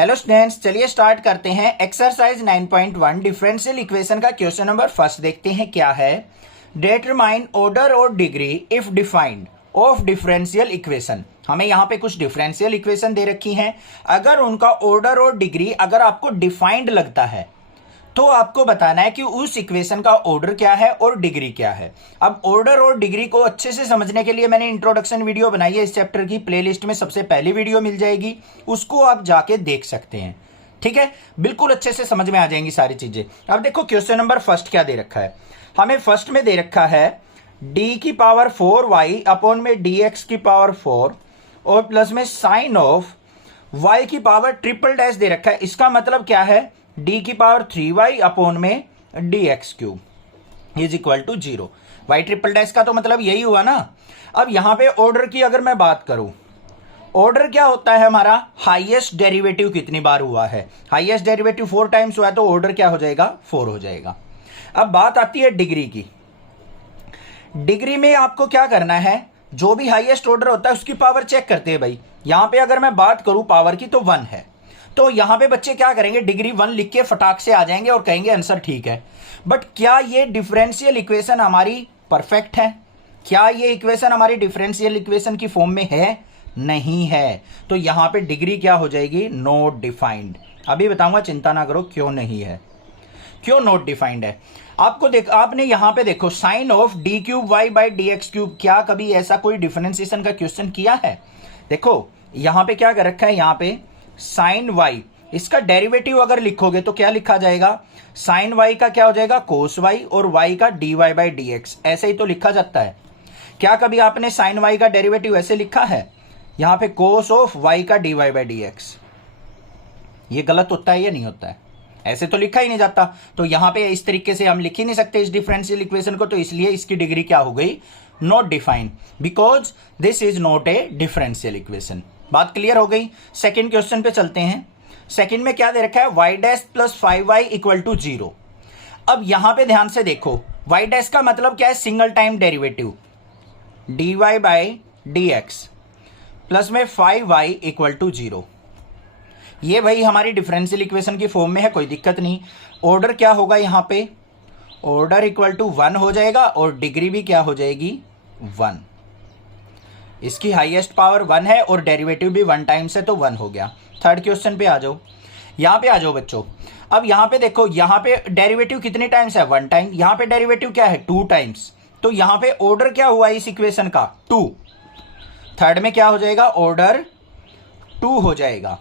Hello students, चलिए start करते हैं। एक्सरसाइज 9.1 डिफरेंशियल इक्वेशन का क्वेश्चन नंबर फर्स्ट देखते हैं क्या है। डिटरमाइन ऑर्डर और degree if defined of differential equation. हमें यहाँ पे कुछ डिफरेंशियल इक्वेशन दे रखी हैं। अगर उनका ऑर्डर और डिग्री अगर आपको डिफाइंड लगता है तो आपको बताना है कि उस इक्वेशन का ऑर्डर क्या है और डिग्री क्या है। अब ऑर्डर और डिग्री को अच्छे से समझने के लिए मैंने इंट्रोडक्शन वीडियो बनाई है। इस चैप्टर की प्लेलिस्ट में सबसे पहली वीडियो मिल जाएगी, उसको आप जाके देख सकते हैं। ठीक है, बिल्कुल अच्छे से समझ में आ जाएंगी सारी चीजें। अब देखो क्वेश्चन नंबर फर्स्ट क्या दे रखा है। हमें फर्स्ट में दे रखा है डी की पावर 4y अपॉन में dx की पावर 4 और प्लस में साइन ऑफ y की पावर ट्रिपल डैश दे रखा है। इसका मतलब क्या है, d की पावर 3y अपॉन में dx cube is equal to 0। y triple dash का तो मतलब यही हुआ ना। अब यहां पे ऑर्डर की अगर मैं बात करूं, ऑर्डर क्या होता है हमारा, हाईएस्ट डेरिवेटिव कितनी बार हुआ है। हाईएस्ट डेरिवेटिव 4 टाइम्स हुआ है तो ऑर्डर क्या हो जाएगा, 4 हो जाएगा। अब बात आती है डिग्री की। डिग्री में आपको क्या करना है, जो भी हाईएस्ट ऑर्डर होता है उसकी पावर चेक करते हैं भाई। यहां पे अगर मैं बात करूं पावर की तो 1 है, तो यहां पे बच्चे क्या करेंगे, डिग्री 1 लिख के फटाक से आ जाएंगे और कहेंगे आंसर ठीक है। बट क्या ये डिफरेंशियल इक्वेशन हमारी परफेक्ट है? क्या ये इक्वेशन हमारी डिफरेंशियल इक्वेशन की फॉर्म में है? नहीं है। तो यहां पे डिग्री क्या हो जाएगी, नॉट डिफाइंड। अभी बताऊंगा, चिंता ना करो क्यों नहीं है, क्यों नॉट डिफाइंड है। आपने यहां पे देखो sine of d cube y by D x cube, क्या कभी ऐसा कोई डिफरेंशिएशन का क्वेश्चन किया है? देखो यहां पे क्या कर रखा है, यहां पे साइन वाई, इसका डेरिवेटिव अगर लिखोगे तो क्या लिखा जाएगा, साइन वाई का क्या हो जाएगा, कोस वाई और वाई का d Y by D x. ऐसे ही तो लिखा जाता है। क्या कभी आपने साइन वाई का डेरिवेटिव ऐसे लिखा है, यहां पे कोस ऑफ वाई का d Y by D x? ये गलत होता है या नहीं होता है? ऐसे तो लिखा ही नहीं जाता। तो यहां पे इस तरीके से हम लिख ही नहीं सकते इस डिफरेंशियल इक्वेशन को, तो इसलिए इसकी डिग्री क्या हो गई, not defined, because this is not a differential equation. बात क्लियर हो गई। सेकंड क्वेश्चन पे चलते हैं। सेकंड में क्या दे रखा है, y dash plus 5y equal to 0। अब यहां पे ध्यान से देखो, वाई डैश का मतलब क्या है, single time derivative dy by dx plus में 5y इक्वल टू 0। ये भाई हमारी डिफरेंशियल इक्वेशन की फॉर्म में है, कोई दिक्कत नहीं। ऑर्डर क्या होगा यहां पे, ऑर्डर इक्वल टू 1 हो जाएगा और डिग्री भी क्या हो जाएगी, 1। इसकी हाईएस्ट पावर 1 है और डेरिवेटिव भी 1 टाइम्स है तो 1 हो गया। थर्ड क्वेश्चन पे आ जाओ, यहां पे आ जाओ बच्चों। अब यहां पे देखो, यहां पे डेरिवेटिव कितने टाइम्स है, 1 टाइम। यहां पे डेरिवेटिव क्या है, 2 टाइम्स। तो यहां पे ऑर्डर क्या हुआ इस इक्वेशन का, 2। थर्ड में क्या हो जाएगा, ऑर्डर 2 हो जाएगा।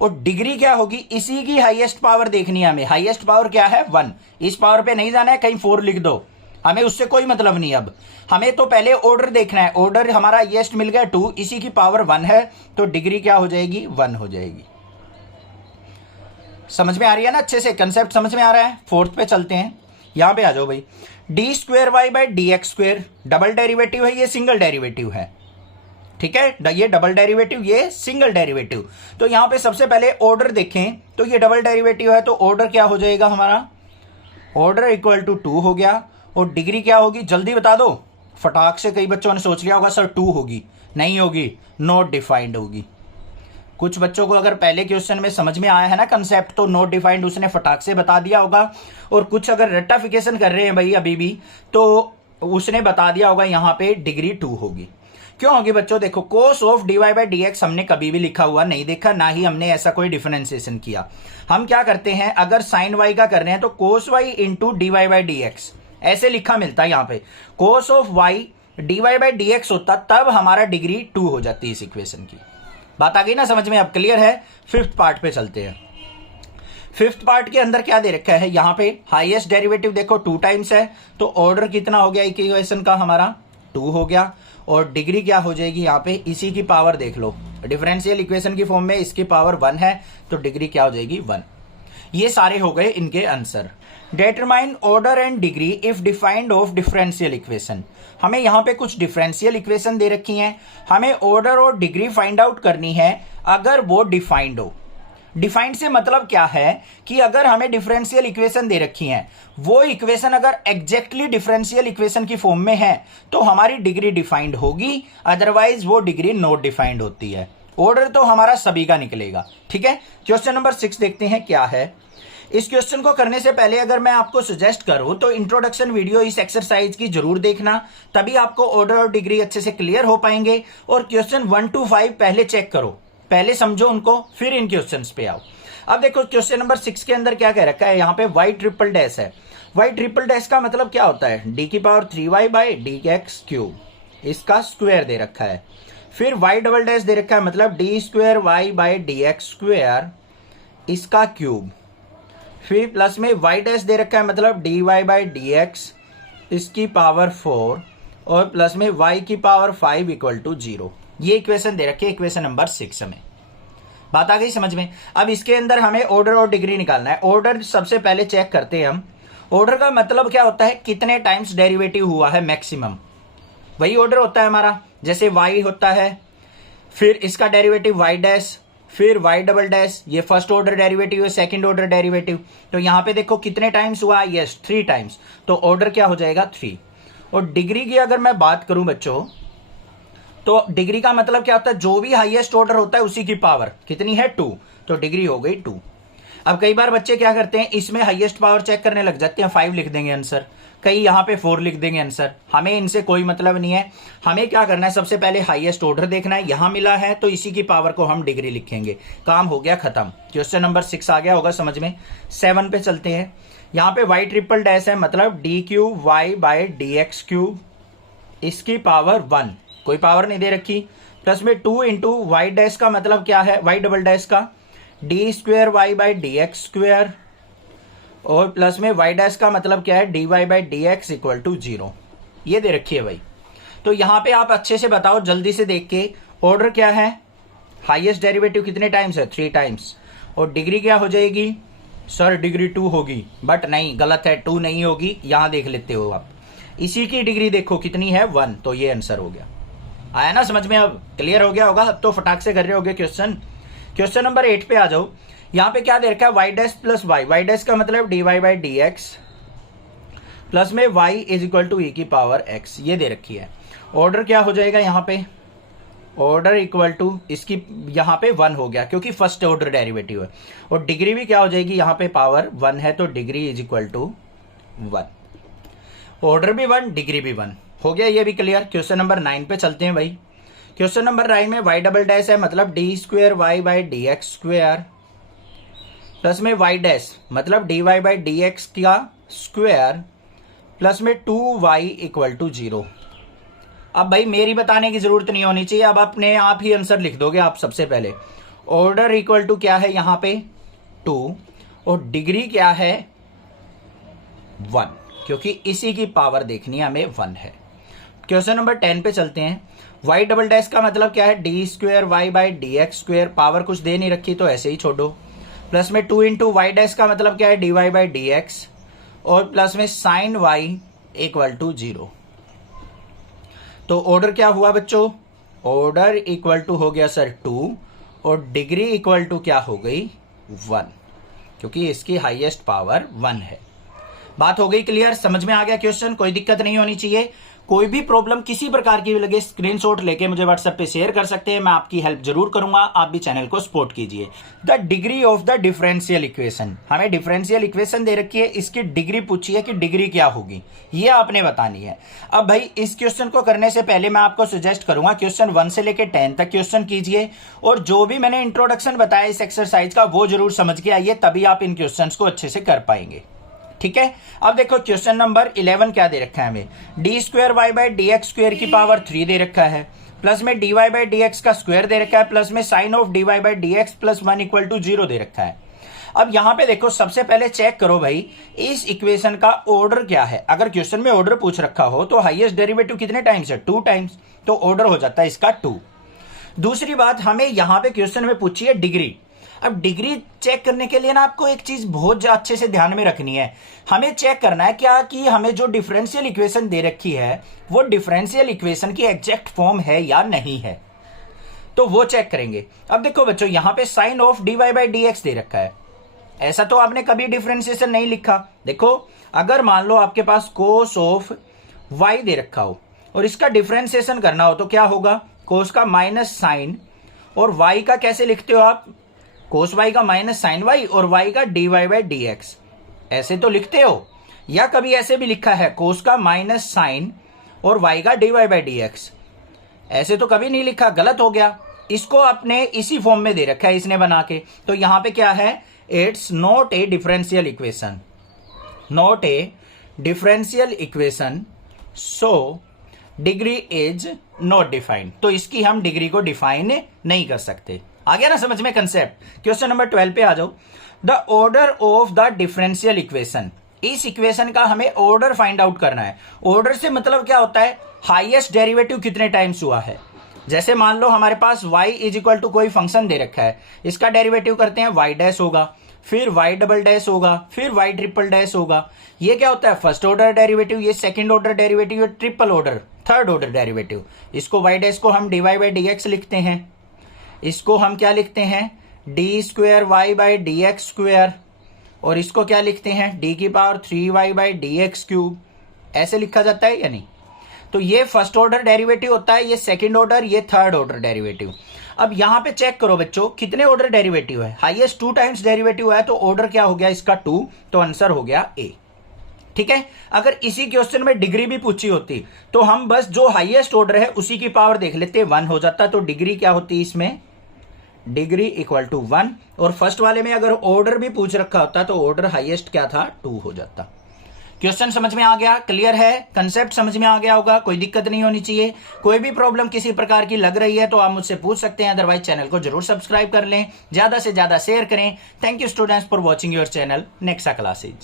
और डिग्री क्या होगी, इसी की हाईएस्ट पावर देखनी है हमें। हाईएस्ट पावर क्या है, 1। इस पावर पे नहीं जाना है, कहीं 4 लिख दो, हमें उससे कोई मतलब नहीं। अब हमें तो पहले ऑर्डर देखना है। ऑर्डर हमारा हाईएस्ट मिल गया 2, इसी की पावर 1 है, तो डिग्री क्या हो जाएगी, 1 हो जाएगी। समझ में आ रही है ना, अच्छे से कंसेप्ट समझ में आ रहा है। फोर्थ पे चलते हैं, यहां पे आ जाओ भाई। D square y by D x square double derivative है, ये सिंगल डेरिवेटिव है। ठीक है, ये डबल डेरिवेटिव, ये सिंगल डेरिवेटिव। तो यहां पे सबसे पहले ऑर्डर देखें तो ये डबल डेरिवेटिव है, तो ऑर्डर क्या हो जाएगा हमारा, ऑर्डर इक्वल टू 2 हो गया। और डिग्री क्या होगी, जल्दी बता दो फटाक से। कई बच्चों ने सोच लिया होगा सर 2 होगी, नहीं होगी, नॉट डिफाइंड होगी। कुछ बच्चों को अगर पहले क्वेश्चन में समझ में आया है ना कंसेप्ट, तो नॉट डिफाइंड उसने फटाक से बता दिया होगा। और कुछ अगर रेक्टिफिकेशन कर रहे हैं भाई अभी भी, तो उसने बता दिया होगा यहां पे डिग्री 2 होगी। क्यों होगी बच्चों, देखो cos of D Y by D x हमने कभी भी लिखा हुआ नहीं देखा, ना ही हमने ऐसा कोई डिफरेंशिएशन किया। हम क्या करते हैं, अगर साइन वाई का कर रहे हैं तो cos Y into D Y by D x ऐसे लिखा मिलता है। यहां पे cos of Y D Y by D X होता, तब हमारा डिग्री 2 हो जाती है इस इक्वेशन की। बात आ गई ना समझ में, अब क्लियर है। फिफ्थ पार्ट पे चलते हैं। फिफ्थ पार्ट के अंदर क्या दे रखा है, यहां पे हाईएस्ट डेरिवेटिव देखो 2 टाइम्स है, तो ऑर्डर कितना हो गया इक्वेशन का हमारा, 2 हो गया। और डिग्री क्या हो जाएगी, यहां पे इसी की पावर देख लो, डिफरेंशियल इक्वेशन की फॉर्म में इसकी पावर 1 है, तो डिग्री क्या हो जाएगी, 1। ये सारे हो गए इनके answer. Determine order and degree if defined of differential equation. हमें यहां पे कुछ डिफरेंशियल इक्वेशन दे रखी हैं, हमें ऑर्डर और डिग्री फाइंड आउट करनी है अगर वो डिफाइंड हो। डिफाइंड से मतलब क्या है कि अगर हमें डिफरेंशियल इक्वेशन दे रखी हैं, वो इक्वेशन अगर एग्जैक्टली डिफरेंशियल इक्वेशन की फॉर्म में है तो हमारी डिग्री डिफाइंड होगी, अदरवाइज वो डिग्री नॉट डिफाइंड होती है। ऑर्डर तो हमारा सभी का निकलेगा। ठीक है, क्वेश्चन नंबर 6 देखते हैं क्या है। इस क्वेश्चन को करने से पहले अगर मैं आपको सजेस्ट करूं तो इंट्रोडक्शन वीडियो इस एक्सरसाइज की जरूर देखना, तभी आपको ऑर्डर और डिग्री अच्छे से क्लियर हो पाएंगे। और क्वेश्चन 1 to 5 पहले चेक करो, पहले समझो उनको, फिर इन क्वेश्चंस पे आओ। अब देखो क्वेश्चन नंबर 6 के अंदर क्या कह रखा है, यहाँ पे y ट्रिपल डैश है। y ट्रिपल डैश का मतलब क्या होता है, d की power 3y by D x cube, इसका स्क्वायर दे रखा है। फिर y डबल डैश दे रखा है, मतलब d square y by D x square, इसका क्यूब। फिर प्लस में y डैश दे रखा है, मतलब d Y by D x, इसकी पावर 4, और प्लस में y की पावर 5 इक्वल टू 0। ये इक्वेशन दे रखी है इक्वेशन नंबर 6 में। बात आ गई समझ में। अब इसके अंदर हमें ऑर्डर और डिग्री निकालना है। ऑर्डर सबसे पहले चेक करते हैं हम। ऑर्डर का मतलब क्या होता है, कितने टाइम्स डेरिवेटिव हुआ है मैक्सिमम, वही ऑर्डर होता है हमारा। जैसे y होता है, फिर इसका डेरिवेटिव y डैश, फिर y डबल डैश, ये फर्स्ट ऑर्डर डेरिवेटिव है, सेकंड ऑर्डर डेरिवेटिव। तो यहां पे देखो कितने टाइम्स हुआ, यस 3 टाइम्स, तो ऑर्डर क्या हो जाएगा 3। और डिग्री की अगर मैं बात करूं बच्चों, तो डिग्री का मतलब क्या होता है, जो भी हाईएस्ट ऑर्डर होता है उसी की पावर कितनी है 2, तो डिग्री हो गई 2। अब कई बार बच्चे क्या करते हैं, इसमें हाईएस्ट पावर चेक करने लग जाते हैं, 5 लिख देंगे आंसर, कई यहाँ पे 4 लिख देंगे आंसर। हमें इनसे कोई मतलब नहीं है। हमें क्या करना है, सबसे पहले हाईएस्ट ऑर्डर देखना है, यहां मिला है तो इसी की पावर को हम डिग्री लिखेंगे, काम हो गया खत्म। क्वेश्चन नंबर 6 आ गया होगा समझ में। 7 पे चलते हैं। यहाँ पे y ट्रिपल डैश है, मतलब d cube y by D x cube, इसकी पावर 1, कोई पावर नहीं दे रखी। प्लस में 2 इंटू वाई डैश का मतलब क्या है, y डबल डैश का d square y by D x square, और प्लस में y डैश का मतलब क्या है, d Y by D x equal to 0। ये दे रखी है भाई। तो यहां पे आप अच्छे से बताओ जल्दी से देख के, ऑर्डर क्या है, हाईएस्ट डेरिवेटिव कितने टाइम्स है 3 टाइम्स, और डिग्री क्या हो जाएगी, सर डिग्री 2 होगी, बट नहीं, गलत है, 2 नहीं होगी, यहां देख लेते हो आप, इसी की डिग्री देखो कितनी है 1, तो ये आंसर हो गया। आया ना समझ में, अब क्लियर हो गया होगा, अब तो फटाक से कर रहे होगे क्वेश्चन। क्वेश्चन नंबर 8 पे आ जाओ। यहां पे क्या दे रखा है, y dash plus y, y dash का मतलब d Y by D x, plus में y is equal to e की पावर x, ये दे रखी है। ऑर्डर क्या हो जाएगा यहाँ पे, ऑर्डर इक्वल टू इसकी यहाँ पे 1 हो गया क्योंकि फर्स्ट ऑर्डर डेरिवेटिव है, और डिग्री भी क्या हो जाएगी, यहाँ पे पावर 1 है तो degree is equal to 1। Order भी 1, डिग्री भी 1 हो गया, ये भी क्लियर। क्वेश्चन नंबर 9 पे चलते हैं भाई। क्वेश्चन नंबर 9 में y डबल डैश है, मतलब d square y by D x square, plus में y डैश मतलब d Y by D x का स्क्वेयर, प्लस में 2y इक्वल टू 0। अब भाई मेरी बताने की जरूरत नहीं होनी चाहिए, अब अपने आप ही आंसर लिख दोगे आप। सबसे पहले ऑर्डर इक्वल टू क्या है यहाँ पे 2, और डिग्री क्या है 1, क्योंकि इसी की पावर देखनी है हमें 1 है। क्वेश्चन नंबर 10 पे चलते हैं। y डबल डैश का मतलब क्या है, d square y by D x square, power कुछ दे नहीं रखी तो ऐसे ही छोड़ो। प्लस में 2 इंटू वाई डैश का मतलब क्या है, d Y by D x, और प्लस में साइन y इक्वल टू 0। तो ऑर्डर क्या हुआ बच्चों, ऑर्डर इक्वल टू हो गया सर 2, और डिग्री इक्वल टू क्या हो गई 1, क्योंकि इसकी हाईएस्ट पावर 1 है। बात हो गई क्लियर, समझ में आ गया क्वेश्चन, कोई दिक्कत नहीं होनी चाहिए। कोई भी प्रॉब्लम किसी प्रकार की भी लगे, स्क्रीनशॉट लेके मुझे व्हाट्सएप पे शेयर कर सकते हैं, मैं आपकी हेल्प जरूर करूंगा। आप भी चैनल को सपोर्ट कीजिए। The degree of the differential equation, हमें डिफरेंशियल इक्वेशन दे रखी है, इसकी डिग्री पूछी है कि डिग्री क्या होगी, ये आपने बतानी है। अब भाई इस क्वेश्चन को करने से पहले मैं आपको सजेस्ट करूंगा क्वेश्चन 1 से लेकर 10 तक क्वेश्चन कीजिए, और जो भी मैंने इंट्रोडक्शन बताया इस एक्सरसाइज का वो जरूर समझ के आइए, तभी आप इन क्वेश्चन को अच्छे से कर पाएंगे। ठीक है, अब देखो क्वेश्चन नंबर 11 क्या दे रखा है हमें, d square y by D x square की पावर 3 दे रखा है, प्लस में d Y by D x का स्क्वायर दे रखा है, प्लस में sine of D Y by D x plus 1 equal to 0 दे रखा है। अब यहां पे देखो सबसे पहले चेक करो भाई इस इक्वेशन का ऑर्डर क्या है। अगर क्वेश्चन में ऑर्डर पूछ रखा हो तो हाईएस्ट डेरिवेटिव कितने टाइम्स है, 2 टाइम्स, तो ऑर्डर हो जाता है इसका 2। दूसरी बात, हमें यहां पे क्वेश्चन में पूछी है डिग्री। अब डिग्री चेक करने के लिए ना आपको एक चीज बहुत अच्छे से ध्यान में रखनी है, हमें चेक करना है क्या कि हमें जो डिफरेंशियल इक्वेशन दे रखी है वो डिफरेंशियल इक्वेशन की एग्जैक्ट फॉर्म है या नहीं है, तो वो चेक करेंगे। अब देखो बच्चों यहां पे sine of D Y by D X दे रखा है, ऐसा तो आपने कभी डिफरेंशिएशन नहीं लिखा। देखो अगर मान लो आपके पास कोस ऑफ वाई दे रखा हो और इसका डिफरेंशिएशन करना हो तो क्या होगा, कोस का माइनस साइन और y का कैसे लिखते हो आप, cos y का माइनस साइन y और y का dy बाई dx, ऐसे तो लिखते हो। या कभी ऐसे भी लिखा है cos का माइनस साइन और y का dy बाई dx, ऐसे तो कभी नहीं लिखा, गलत हो गया। इसको अपने इसी फॉर्म में दे रखा है इसने बना के, तो यहां पे क्या है, it's not a differential equation, not a differential equation, so degree is not defined. तो इसकी हम डिग्री को डिफाइन नहीं कर सकते। आ गया ना समझ में कंसेप्ट। क्वेश्चन नंबर 12 पे आ जाओ। The order of the differential equation, इस इक्वेशन का हमें ऑर्डर फाइंड आउट करना है। ऑर्डर से मतलब क्या होता है, हाईएस्ट डेरिवेटिव कितने टाइम्स हुआ है। जैसे मान लो हमारे पास y इज इक्वल टू कोई फंक्शन दे रखा है, इसका डेरिवेटिव करते हैं y डैश होगा, फिर y डबल डैश होगा, फिर y ट्रिपल डैश होगा। ये क्या होता है, फर्स्ट ऑर्डर डेरिवेटिव, ये सेकंड ऑर्डर डेरिवेटिव, ये triple order, third order derivative. इसको y डैश को हम dy बाई dx लिखते हैं, इसको हम क्या लिखते हैं, d square y by D x square, और इसको क्या लिखते हैं, d की power 3y by D x cube. ऐसे लिखा जाता है या नहीं। तो ये फर्स्ट ऑर्डर डेरिवेटिव होता है, ये सेकंड ऑर्डर, ये थर्ड ऑर्डर डेरिवेटिव। अब यहां पे चेक करो बच्चों, कितने ऑर्डर डेरिवेटिव है, हाईएस्ट 2 टाइम्स डेरिवेटिव है, तो ऑर्डर क्या हो गया इसका 2, तो आंसर हो गया ए। ठीक है। अगर इसी क्वेश्चन में डिग्री भी पूछी होती तो हम बस जो हाईएस्ट ऑर्डर है उसी की पावर देख लेते, 1 हो जाता। तो डिग्री क्या होती इसमें, डिग्री इक्वल टू 1। और फर्स्ट वाले में अगर ऑर्डर भी पूछ रखा होता तो ऑर्डर हाईएस्ट क्या था, 2 हो जाता। क्वेश्चन समझ में आ गया, क्लियर है, कंसेप्ट समझ में आ गया होगा, कोई दिक्कत नहीं होनी चाहिए। कोई भी प्रॉब्लम किसी प्रकार की लग रही है तो आप मुझसे पूछ सकते हैं, अदरवाइज चैनल को जरूर सब्सक्राइब कर लें, ज्यादा से ज्यादा शेयर करें। Thank you students for watching your channel Nexa classes.